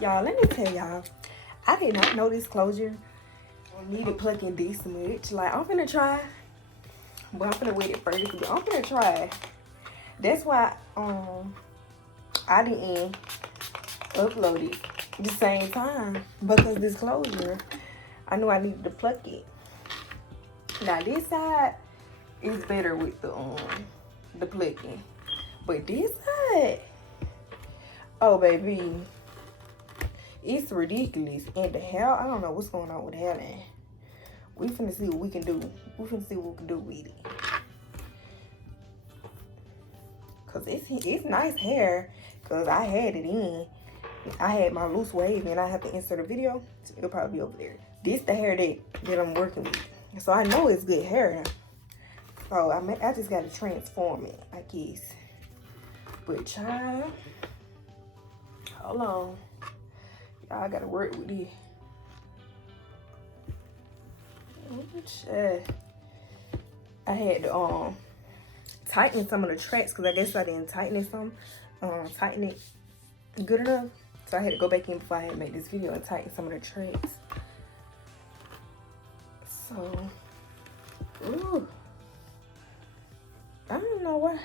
Y'all, let me tell y'all, I did not know this closure needed plucking this much. Like, I'm finna try, but I'm finna wait it first. But I'm finna try. That's why I didn't upload it the same time, because this closure, I knew I needed to pluck it. Now this side is better with the plucking, but this side, oh baby, it's ridiculous. And the hair, I don't know what's going on with the hair now. We finna see what we can do. We finna see what we can do with it. Cause it's nice hair. Cause I had it in. I had my loose wave and I have to insert a video. So it'll probably be over there. This the hair that I'm working with. So I know it's good hair. So I just gotta transform it, I guess. But child, hold on. Y'all gotta work with this. I had to tighten some of the tracks because I guess I didn't tighten it tighten it good enough. So I had to go back in before I had made this video and tighten some of the tracks. So, ooh, I don't know why.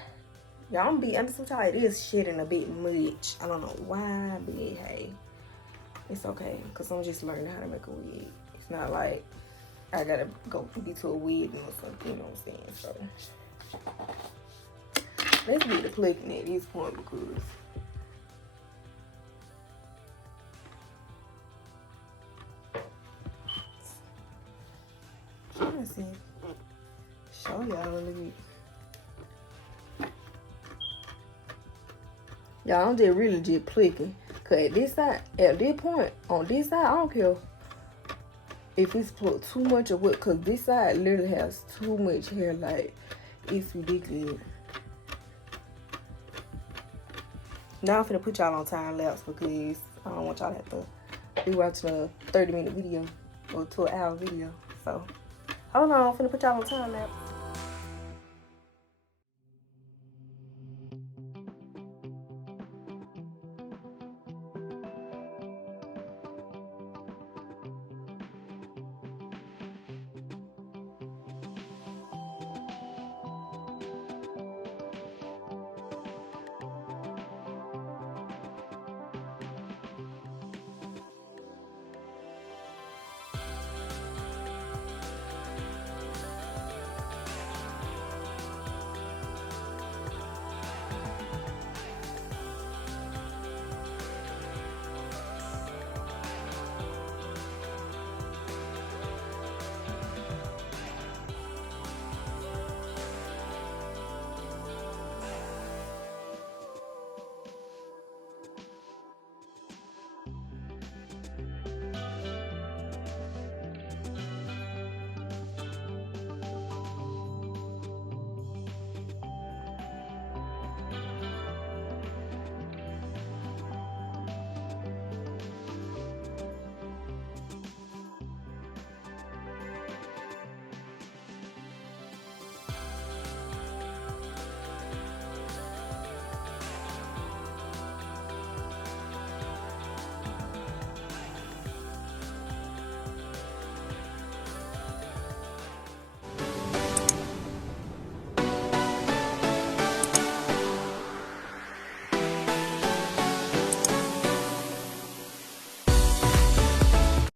Y'all, I'm be honest with y'all, it is shedding a bit much. I don't know why, but hey, it's okay because I'm just learning how to make a wig. It's not like I gotta go get to a wig or something, you know what I'm saying? So let's get the plucking at this point because I'm trying to see, show y'all a little bit. Y'all, I'm just really just plucking. Cause at this side, at this point, on this side, I don't care if it's put too much of what, cause this side literally has too much hair, like it's ridiculous. Now I'm finna put y'all on time lapse because I don't want y'all to have to be watching a 30-minute video or to an hour video. So hold on, I'm finna put y'all on time lapse.